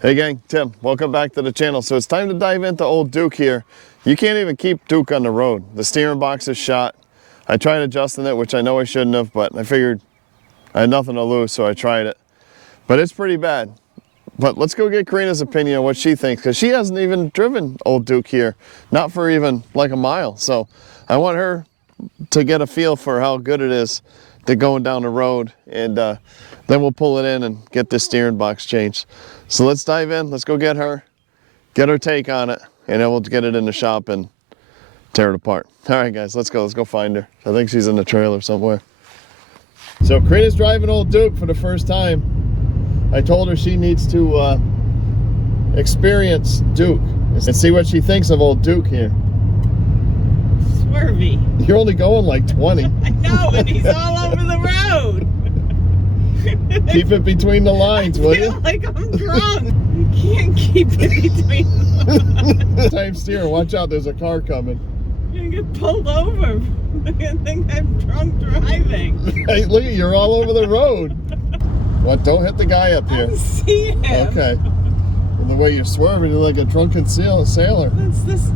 Hey gang, Tim, welcome back to the channel. So it's time to dive into old Duke here. You can't even keep Duke on the road. The steering box is shot. I tried adjusting it, which I know I shouldn't have, but I figured I had nothing to lose, so I tried it. But it's pretty bad. But let's go get Karina's opinion on what she thinks, because she hasn't even driven old Duke here, not for even like a mile. So I want her to get a feel for how good it is to going down the road, and then we'll pull it in and get this steering box changed. So let's dive in, let's go get her take on it, and then we'll get it in the shop and tear it apart. All right guys, let's go find her. I think she's in the trailer somewhere. So Karina's driving old Duke for the first time. I told her she needs to experience Duke and see what she thinks of old Duke here. Swervy. You're only going like 20. I know, and he's all over the road. Keep it between the lines, will you? I feel like I'm drunk. You can't keep it between the lines. Time steering, watch out, there's a car coming. You're gonna get pulled over. They're gonna think I'm drunk driving. Hey, look, you're all over the road. What, don't hit the guy up here. I see him. Okay. And the way you're swerving, you're like a drunken sailor. That's this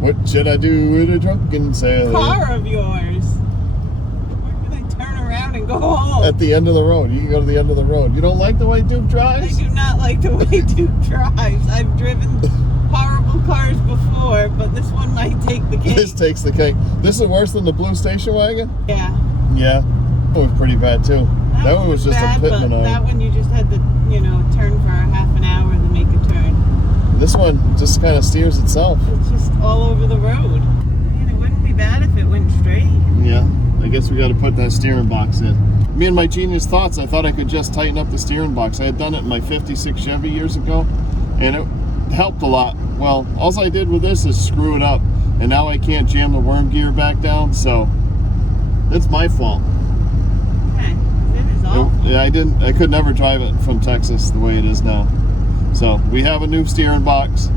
What should I do with a drunken sailor? car of yours. Where can I turn around and go home? At the end of the road. You can go to the end of the road. You don't like the way Duke I drives? do not like the way Duke drives. I've driven horrible cars before, but this one might take the cake. This takes the cake. This is worse than the blue station wagon? Yeah. Yeah. It was pretty bad too. That one was just bad, a pitman but on. that one you just had to, turn for a half an hour to make a turn. This one just kind of steers itself. It's just all over the road. Man, it wouldn't be bad if it went straight. Yeah, I guess we got to put that steering box in. Me and my genius thoughts, I thought I could just tighten up the steering box. I had done it in my 56 Chevy years ago, and it helped a lot. Well, all I did with this is screw it up, and now I can't jam the worm gear back down, so that's my fault. Okay, it is all. Yeah, I could never drive it from Texas the way it is now. So we have a new steering box.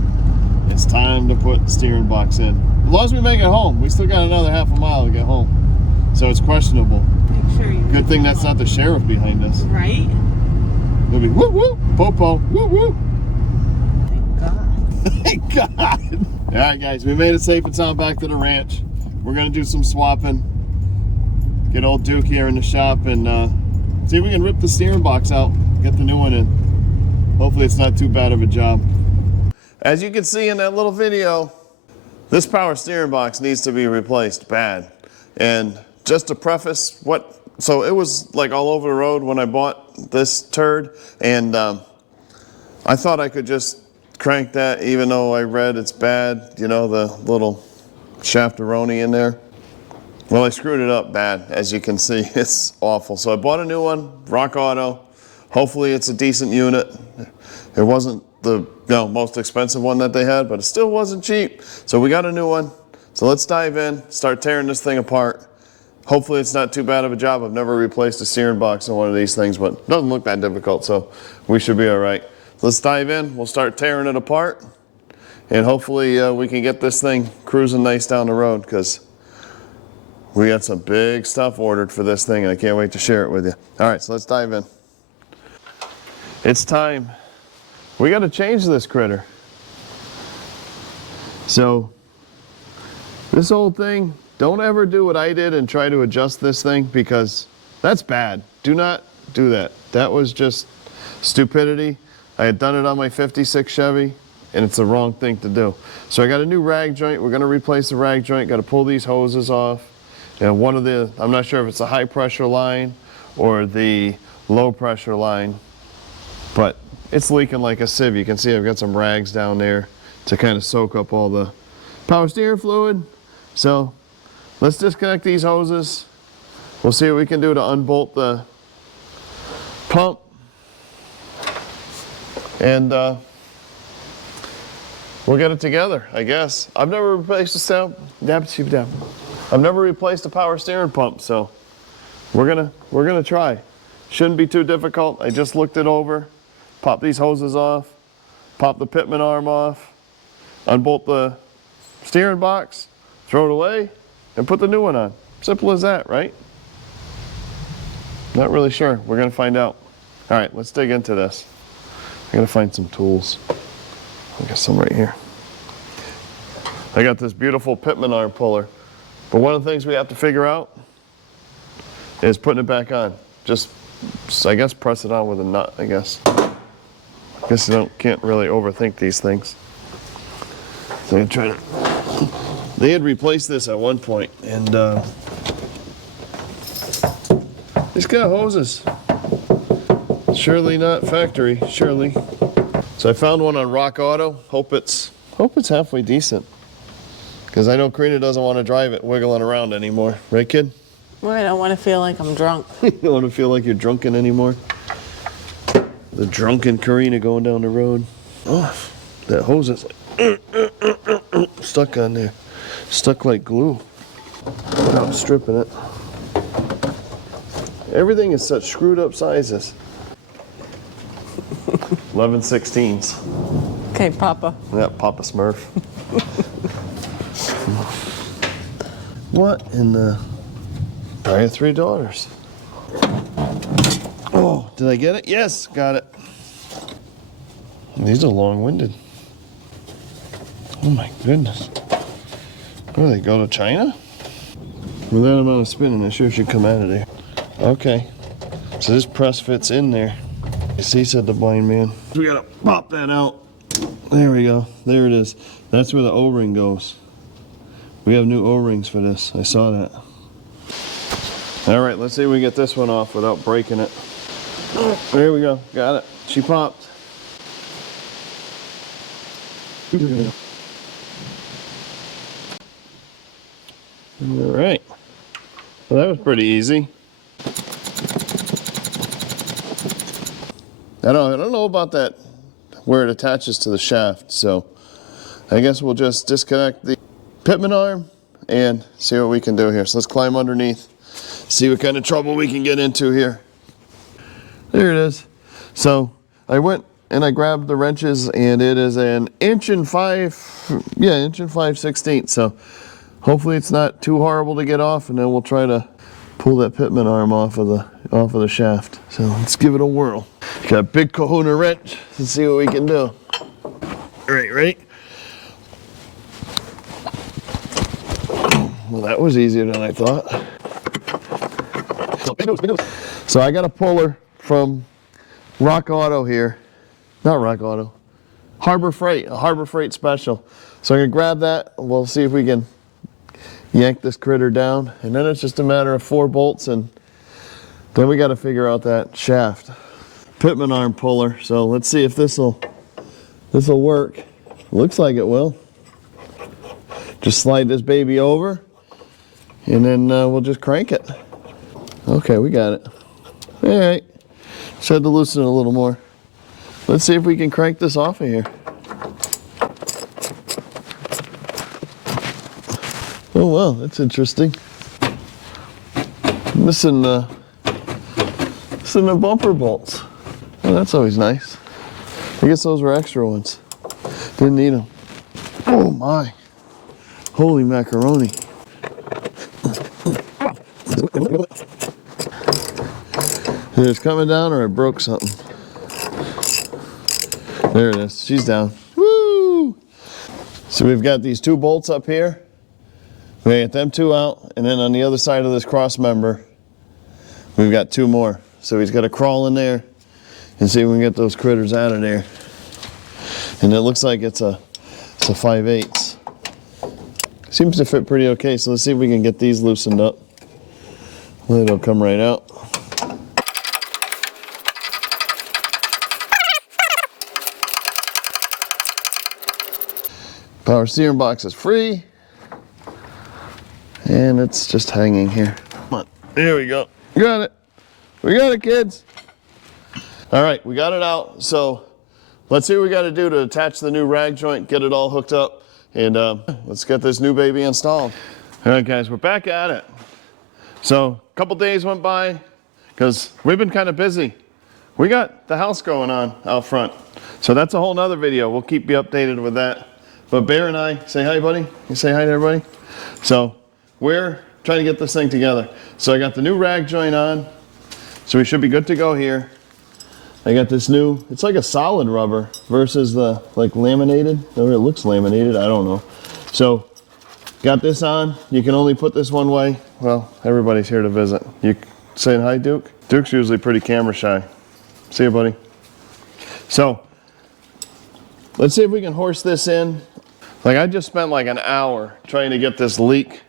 It's time to put the steering box in. As long as we make it home, we still got another half a mile to get home. So it's questionable. Make sure you Good thing that's not the sheriff behind us. right. It'll be whoop whoop, popo, whoop whoop. Thank God. Thank God. All right, guys, we made it safe and sound back to the ranch. We're gonna do some swapping. Get old Duke here in the shop and see if we can rip the steering box out. Get the new one in. Hopefully it's not too bad of a job. As you can see in that little video, this power steering box needs to be replaced bad. And just to preface so it was like all over the road when I bought this Turd, and I thought I could just crank that even though I read it's bad, the little shafteroni in there. Well, I screwed it up bad, as you can see. It's awful. So I bought a new one, Rock Auto. Hopefully it's a decent unit. It wasn't the most expensive one that they had, but it still wasn't cheap. So we got a new one. So let's dive in, start tearing this thing apart. Hopefully it's not too bad of a job. I've never replaced a steering box on one of these things, but it doesn't look that difficult, so we should be all right. Let's dive in, we'll start tearing it apart, and hopefully we can get this thing cruising nice down the road, because we got some big stuff ordered for this thing, and I can't wait to share it with you. All right, so let's dive in. It's time. We got to change this critter. So this whole thing, don't ever do what I did and try to adjust this thing, because that's bad. Do not do that. That was just stupidity. I had done it on my 56 Chevy, and it's the wrong thing to do. So I got a new rag joint. We're going to replace the rag joint. Got to pull these hoses off. And I'm not sure if it's a high pressure line or the low pressure line, but it's leaking like a sieve. You can see I've got some rags down there to kind of soak up all the power steering fluid. So let's disconnect these hoses. We'll see what we can do to unbolt the pump. And we'll get it together, I guess. I've never replaced I've never replaced a power steering pump, so we're gonna try. Shouldn't be too difficult. I just looked it over, pop these hoses off, pop the pitman arm off, unbolt the steering box, throw it away, and put the new one on. Simple as that, right? Not really sure. We're gonna find out. All right, let's dig into this. I gotta find some tools. I got some right here. I got this beautiful Pitman arm puller, but one of the things we have to figure out is putting it back on. Just I guess press it on with a nut, I guess. I guess you can't really overthink these things. So I'm trying to, they had replaced this at one point, and it's got hoses. Surely not factory, surely. So I found one on Rock Auto. Hope it's halfway decent. Because I know Karina doesn't want to drive it wiggling around anymore. Right, kid? Well, I don't want to feel like I'm drunk. You don't want to feel like you're drunken anymore? The drunken Karina going down the road. Oh, that hose is like stuck on there. Stuck like glue. Without stripping it. Everything is such screwed up sizes. 11/16s. Okay, Papa. Yeah, Papa Smurf. What in the... I have 3 daughters. Oh, did I get it? Yes, got it. These are long-winded. Oh my goodness. Where do they go, to China? With that amount of spinning, I sure should come out of there. Okay, so this press fits in there. See, said the blind man. We gotta pop that out. There we go. There it is. That's where the O-ring goes. We have new O-rings for this. I saw that. All right, let's see if we get this one off without breaking it. There we go. Got it. She popped. All right. Well, that was pretty easy. I don't know about that, where it attaches to the shaft, so I guess we'll just disconnect the Pitman arm and see what we can do here. So let's climb underneath, see what kind of trouble we can get into here. There it is. So I went and I grabbed the wrenches, and it is an 1.5/16. So hopefully it's not too horrible to get off, and then we'll try to pull that Pitman arm off of the shaft. So let's give it a whirl. Got a big kahuna wrench. Let's see what we can do. All right, ready? Well, that was easier than I thought. So I got a puller from Rock Auto here. Not Rock Auto. Harbor Freight, a Harbor Freight special. So I'm gonna grab that. We'll see if we can yank this critter down. And then it's just a matter of 4 bolts, and then we gotta figure out that shaft. Pitman arm puller. So let's see if this'll work. Looks like it will. Just slide this baby over, and then we'll just crank it. Okay, we got it. All right. Just had to loosen it a little more. Let's see if we can crank this off of here. Oh wow, that's interesting. Missing the bumper bolts. Oh, that's always nice. I guess those were extra ones. Didn't need them. Oh my. Holy macaroni. Either it's coming down or I broke something. There it is. She's down. Woo! So we've got these 2 bolts up here. We get them 2 out, and then on the other side of this cross member, we've got 2 more. So he's got to crawl in there and see if we can get those critters out of there. And it looks like it's a 5/8. Seems to fit pretty okay, so let's see if we can get these loosened up. Well, it'll come right out. Power steering box is free. And it's just hanging here. Come on, there we go. Got it. We got it, kids. All right, we got it out. So let's see what we got to do to attach the new rag joint, get it all hooked up, and let's get this new baby installed. All right, guys, we're back at it. So a couple days went by because we've been kind of busy. We got the house going on out front. So that's a whole nother video. We'll keep you updated with that. But Bear and I, say hi, buddy. You say hi to everybody. So we're trying to get this thing together. So I got the new rag joint on. So we should be good to go here. I got this new, it's like a solid rubber versus the like laminated, or it looks laminated, I don't know. So got this on. You can only put this one way. Well, everybody's here to visit. You saying hi, Duke? Duke's usually pretty camera shy. See you, buddy. So let's see if we can horse this in. Like I just spent like an hour trying to get this leak,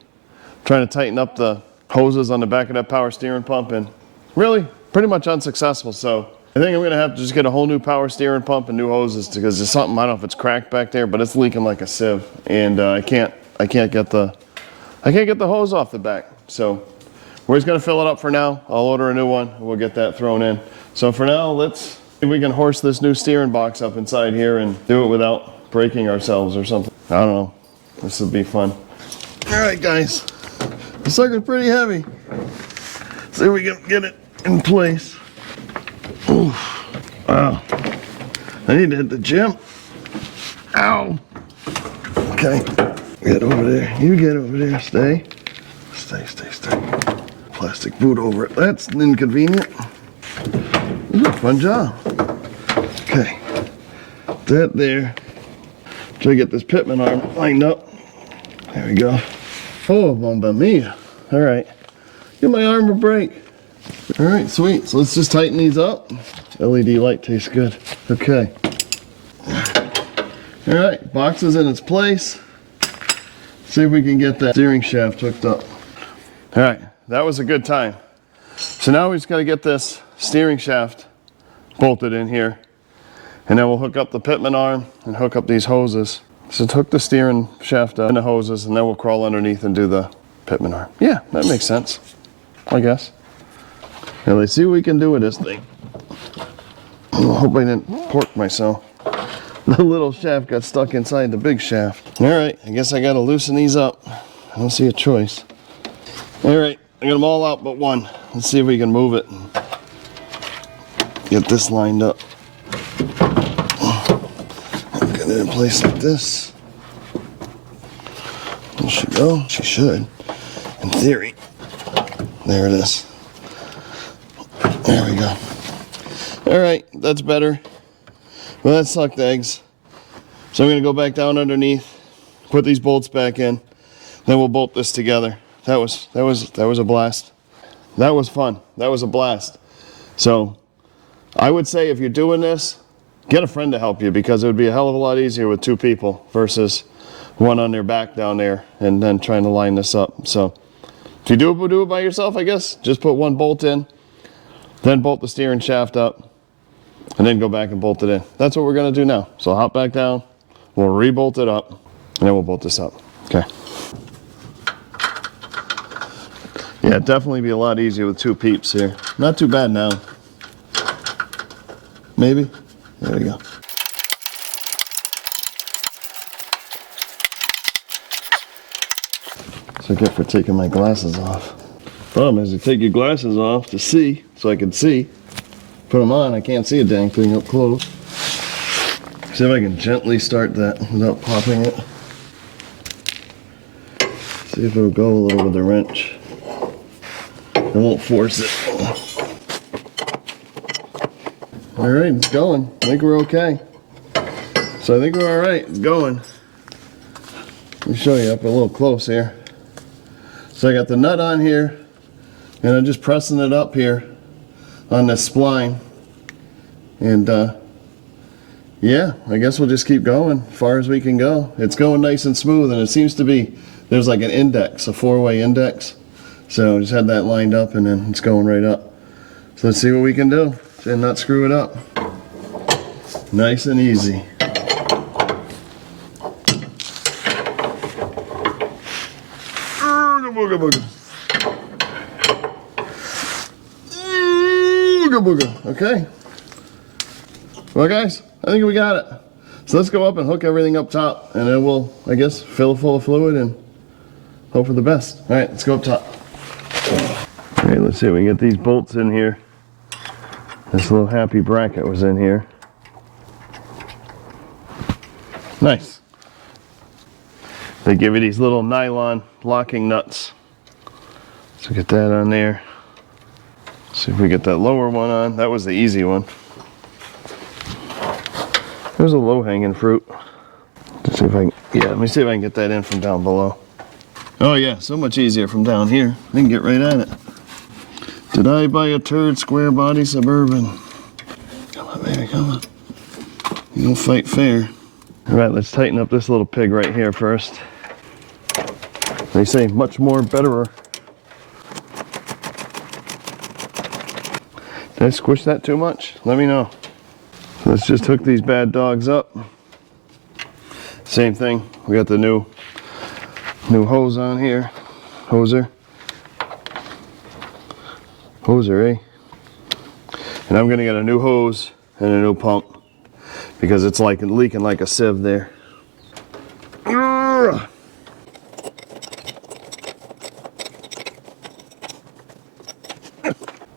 trying to tighten up the hoses on the back of that power steering pump, and really pretty much unsuccessful. So I think I'm gonna have to just get a whole new power steering pump and new hoses because there's something, I don't know if it's cracked back there, but it's leaking like a sieve, and I can't get the hose off the back. So we're just gonna fill it up for now. I'll order a new one and we'll get that thrown in. So for now, let's see if we can horse this new steering box up inside here and do it without breaking ourselves or something. I don't know. This will be fun. All right, guys. The sucker's pretty heavy. See if we can get it in place. Ooh, wow. I need to hit the gym. Ow. Okay. Get over there. You get over there. Stay. Stay. Plastic boot over it. That's inconvenient. Ooh, fun job. Okay. That there. Try to get this pitman arm lined up. There we go. Oh, mamma mia. All right. Give my arm a break. All right, sweet. So let's just tighten these up. LED light tastes good. Okay. All right, box is in its place. See if we can get that steering shaft hooked up. All right, that was a good time. So now we just got to get this steering shaft bolted in here, and then we'll hook up the pitman arm and hook up these hoses. So hook the steering shaft up and the hoses, and then we'll crawl underneath and do the pitman arm. Yeah, that makes sense, I guess. Now let's see what we can do with this thing. I hope I didn't pork myself. The little shaft got stuck inside the big shaft. All right, I guess I gotta loosen these up. I don't see a choice. All right, I got them all out but one. Let's see if we can move it and get this lined up. Get it in place like this. There she go. She should, in theory. There it is. There we go. All right, that's better. Well, that sucked eggs. So I'm gonna go back down underneath, put these bolts back in, then we'll bolt this together. That was a blast. That was fun. That was a blast. So I would say if you're doing this, get a friend to help you, because it would be a hell of a lot easier with two people versus one on their back down there and then trying to line this up. So if you do it by yourself, I guess, just put one bolt in, then bolt the steering shaft up, and then go back and bolt it in. That's what we're gonna do now. So hop back down, we'll re-bolt it up, and then we'll bolt this up. Okay. Yeah, it'd definitely be a lot easier with two peeps here. Not too bad now. Maybe? There we go. So I get for taking my glasses off. Problem is you take your glasses off to see, so I can see. Put them on, I can't see a dang thing up close. See if I can gently start that without popping it. See if it'll go a little with the wrench. I won't force it. All right, it's going. I think we're okay. So I think we're all right, it's going. Let me show you up a little close here. So I got the nut on here, and I'm just pressing it up here on this spline. And yeah, I guess we'll just keep going as far as we can go. It's going nice and smooth, and it seems to be, there's like an index, a four-way index. So I just had that lined up, and then it's going right up. So let's see what we can do and not screw it up. Nice and easy. Booga booga. Booga booga. Okay. Well, guys, I think we got it. So let's go up and hook everything up top, and then we'll, I guess, fill it full of fluid and hope for the best. All right, let's go up top. Okay, let's see if we can get these bolts in here. This little happy bracket was in here. Nice. They give you these little nylon locking nuts. So get that on there. See if we get that lower one on. That was the easy one. There's a low-hanging fruit. Let's see if I can, yeah, let me see if I can get that in from down below. Oh yeah, so much easier from down here. We can get right at it. Did I buy a Turd square body Suburban? Come on, baby, come on. You don't fight fair. All right, let's tighten up this little pig right here first. They say much more betterer. Did I squish that too much? Let me know. Let's just hook these bad dogs up. Same thing, we got the new hose on here. Hoser, eh? And I'm gonna get a new hose and a new pump because it's like leaking like a sieve there.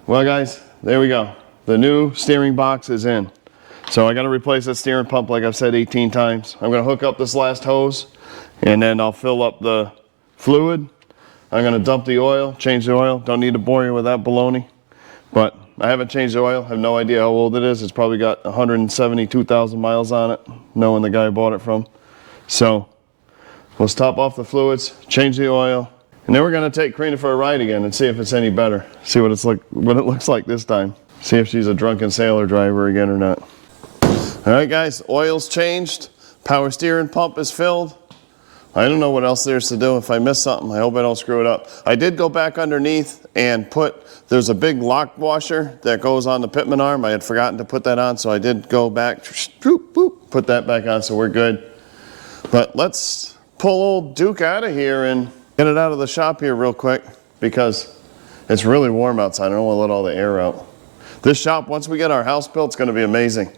Well guys, there we go. The new steering box is in. So I got to replace that steering pump like I've said 18 times. I'm going to hook up this last hose and then I'll fill up the fluid. I'm going to dump the oil, change the oil. Don't need to bore you with that baloney. But I haven't changed the oil. I have no idea how old it is. It's probably got 172,000 miles on it, knowing the guy I bought it from. So we'll top off the fluids, change the oil, and then we're going to take Karina for a ride again and see if it's any better. See what it looks like this time. See if she's a drunken sailor driver again or not. All right, guys, oil's changed. Power steering pump is filled. I don't know what else there's to do. If I miss something, I hope I don't screw it up. I did go back underneath and there's a big lock washer that goes on the pitman arm. I had forgotten to put that on, so I did go back, put that back on, so we're good. But let's pull old Duke out of here and get it out of the shop here real quick because it's really warm outside. I don't want to let all the air out. This shop, once we get our house built, it's going to be amazing.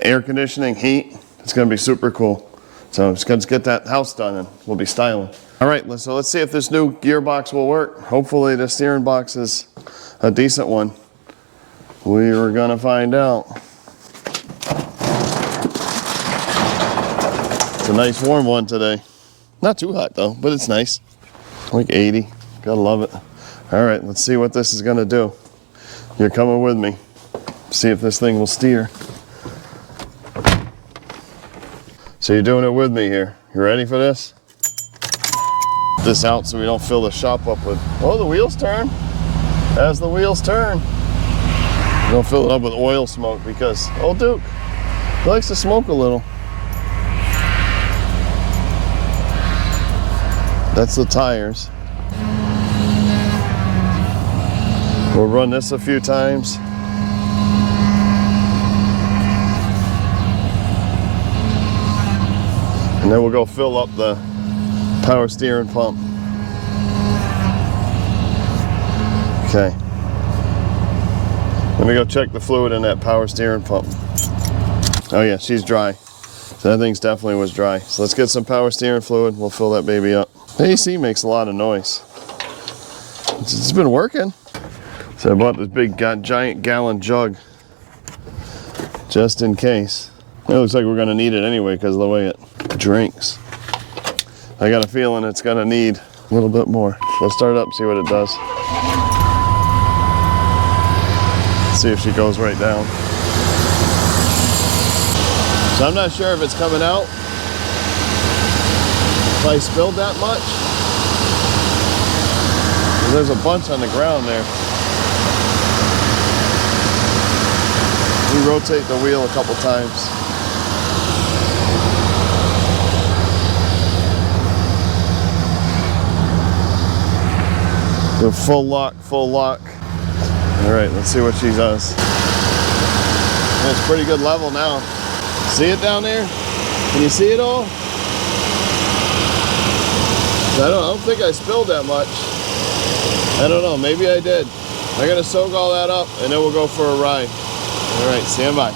Air conditioning, heat, it's going to be super cool. So just let's get that house done and we'll be styling. All right, so let's see if this new gearbox will work. Hopefully the steering box is a decent one. We are going to find out. It's a nice warm one today. Not too hot though, but it's nice. Like 80, gotta love it. All right, let's see what this is going to do. You're coming with me. See if this thing will steer. So you're doing it with me here. You ready for this? This out so we don't fill the shop up with, oh, the wheels turn. As the wheels turn. Don't fill it up with oil smoke because old Duke, he likes to smoke a little. That's the tires. We'll run this a few times. And then we'll go fill up the power steering pump. Okay. Let me go check the fluid in that power steering pump. Oh yeah, she's dry. So that thing's definitely was dry. So let's get some power steering fluid. We'll fill that baby up. The AC makes a lot of noise. It's been working. So I bought this big giant gallon jug just in case. It looks like we're gonna need it anyway because of the way it drinks. I got a feeling it's gonna need a little bit more. Let's start it up, see what it does. See if she goes right down. So I'm not sure if it's coming out. If I spilled that much. There's a bunch on the ground there. We rotate the wheel a couple times. We're full lock, full lock. All right, let's see what she does. It's pretty good level now. See it down there? Can you see it all? I don't think I spilled that much. I don't know, maybe I did. I'm gonna soak all that up and then we'll go for a ride. All right, stand by.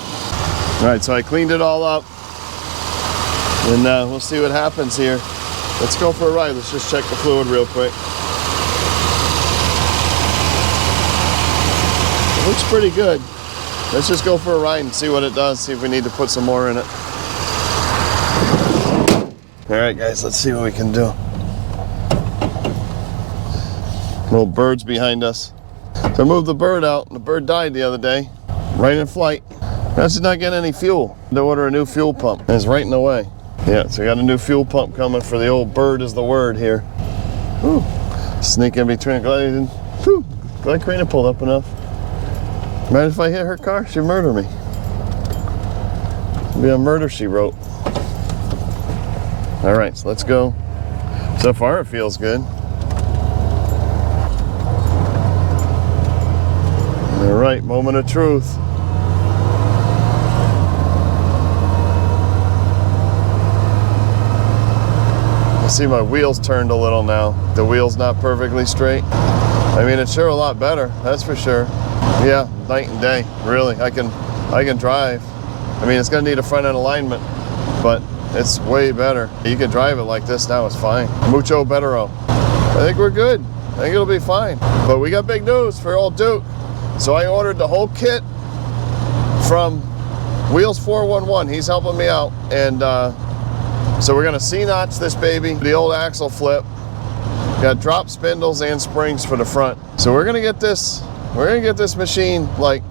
All right, so I cleaned it all up and we'll see what happens here. Let's go for a ride. Let's just check the fluid real quick. It looks pretty good. Let's just go for a ride and see what it does, see if we need to put some more in it. All right, guys, let's see what we can do. Little birds behind us. So I moved the bird out, and the bird died the other day, right in flight. That's not getting any fuel. To order a new fuel pump. And it's right in the way. Yeah, so we got a new fuel pump coming for the old bird is the word here. Whew. Sneak in between. Glad Karina pulled up enough. Imagine if I hit her car, she'd murder me. It'd be a murder she wrote. All right, so let's go. So far it feels good. All right, moment of truth. I see my wheels turned a little now. The wheel's not perfectly straight. I mean, it's sure a lot better, that's for sure. Yeah, night and day, really. I can drive. I mean, it's gonna need a front end alignment, but it's way better. You can drive it like this now, it's fine. Mucho bettero. I think we're good. I think it'll be fine. But we got big news for old Duke. So I ordered the whole kit from Wheels 411. He's helping me out. And so we're gonna C-notch this baby, the old axle flip. Got drop spindles and springs for the front. So we're gonna get this machine like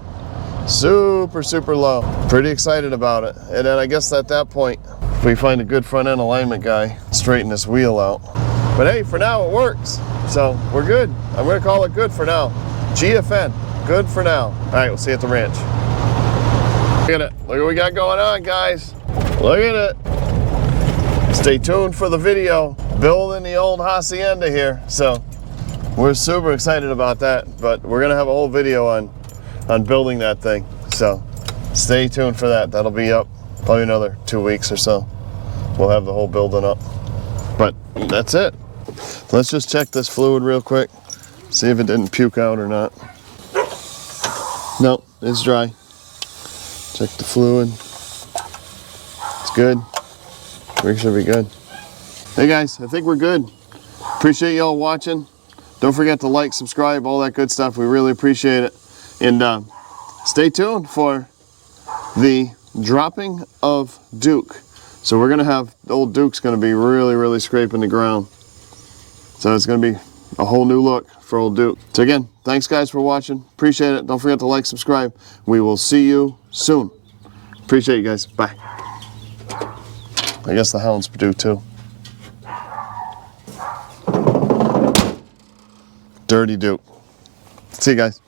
super, super low. Pretty excited about it. And then I guess at that point, if we find a good front end alignment guy, straighten this wheel out. But hey, for now it works. So we're good. I'm gonna call it good for now. GFN, good for now. All right, we'll see you at the ranch. Look at it, look what we got going on, guys. Look at it. Stay tuned for the video. Building the old hacienda here. So we're super excited about that, but we're gonna have a whole video on building that thing. So stay tuned for that. That'll be up probably another 2 weeks or so. We'll have the whole building up. But that's it. Let's just check this fluid real quick. See if it didn't puke out or not. No, it's dry. Check the fluid. It's good. We should be good. Hey guys, I think we're good. Appreciate y'all watching. Don't forget to like, subscribe, all that good stuff. We really appreciate it. And stay tuned for the dropping of Duke. So we're gonna have, old Duke's gonna be really, really scraping the ground. So it's gonna be a whole new look for old Duke. So again, thanks guys for watching. Appreciate it. Don't forget to like, subscribe. We will see you soon. Appreciate you guys. Bye. I guess the hounds do too. Dirty Duke. See you guys.